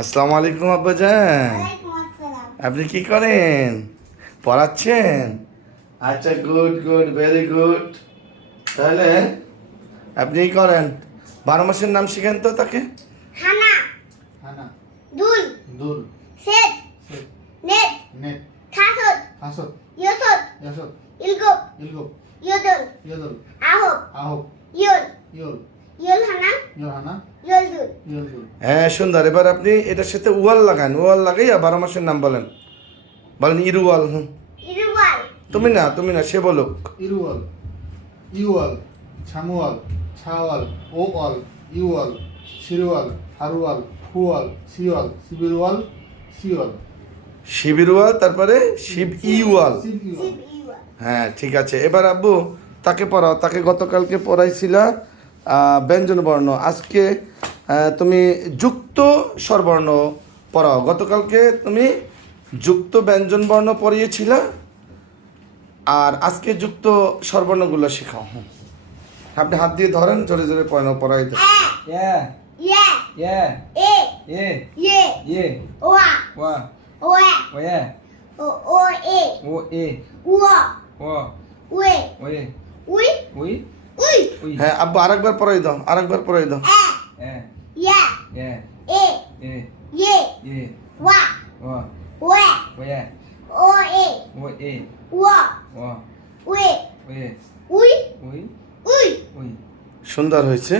আসসালামু আলাইকুম আব্বাজান। আপনি কি করেন? পড়াচ্ছেন? আচ্ছা, গুড গুড, ভেরি গুড। তাহলে আপনি করেন, 12 মাসের নাম শিখেন তো তাকে। হানা, হানা, দুল, দুল, সেট, সেট, নেট, নেট, থাসত, হাসত, ইয়সত, ইয়াসত, ইলগব, ইলগব, ইয়দল, ইয়দল, আহব, আহব, ইয়ল, ইয়ল, ইয়ল হানা, ইয়হানা, ইয়লদুল। ইয়লদুল। হ্যাঁ, সুন্দর। এবার আপনি এটার সাথে ওয়াল লাগান, ওয়াল লাগাইয়া 12 মাসের নাম বলেন। বলেন ইরুয়াল। ইরুয়াল, তুমি না, সে বলুক। ইরুয়াল, ইউয়াল, ছামুয়াল, ছাওয়াল, ওয়াল, ইউয়াল, শিরওয়াল, হারওয়াল, ফুয়াল, শিওয়াল, শিবিরওয়াল, শিওয়াল, শিবিরওয়াল, তারপরে শিব ইউয়াল। শিবইওয়াল। জিব ইওয়াল, হ্যাঁ, ঠিক আছে। এবার আব্বু তাকে পড়াও। তাকে গতকালকে পড়াইছিলা ব্যঞ্জন বর্ণ। আজকে তুমি যুক্ত স্বরবর্ণ পড়াও। গতকালকে তুমি যুক্ত ব্যঞ্জন বর্ণ পড়িয়েছিলা, আর আজকে যুক্ত স্বরবর্ণগুলো শেখাও। আপনি হাত দিয়ে ধরেন, জোরে জোরে পড়াই দেন। Yeah, ইয়া, yeah, এ, yeah, ইয়ে, yeah, ওয়া, wa, ওয়া, wa, yeah, ও এ, o, e, উয়া, wa, উয়ে, we, উই, we, উই, we, হ্যাঁ আব্বু, আরেকবার পড়াই দাও, আরেকবার পড়াই দাও। এ, yeah, ইয়া, yeah, এ, yeah, ইয়ে, yeah, ওয়া, wa, ওয়া, wa, yeah, ও এ, o, e, উয়া, wa, উয়ে, we, উই, we, উই। we. সুন্দর হয়েছে।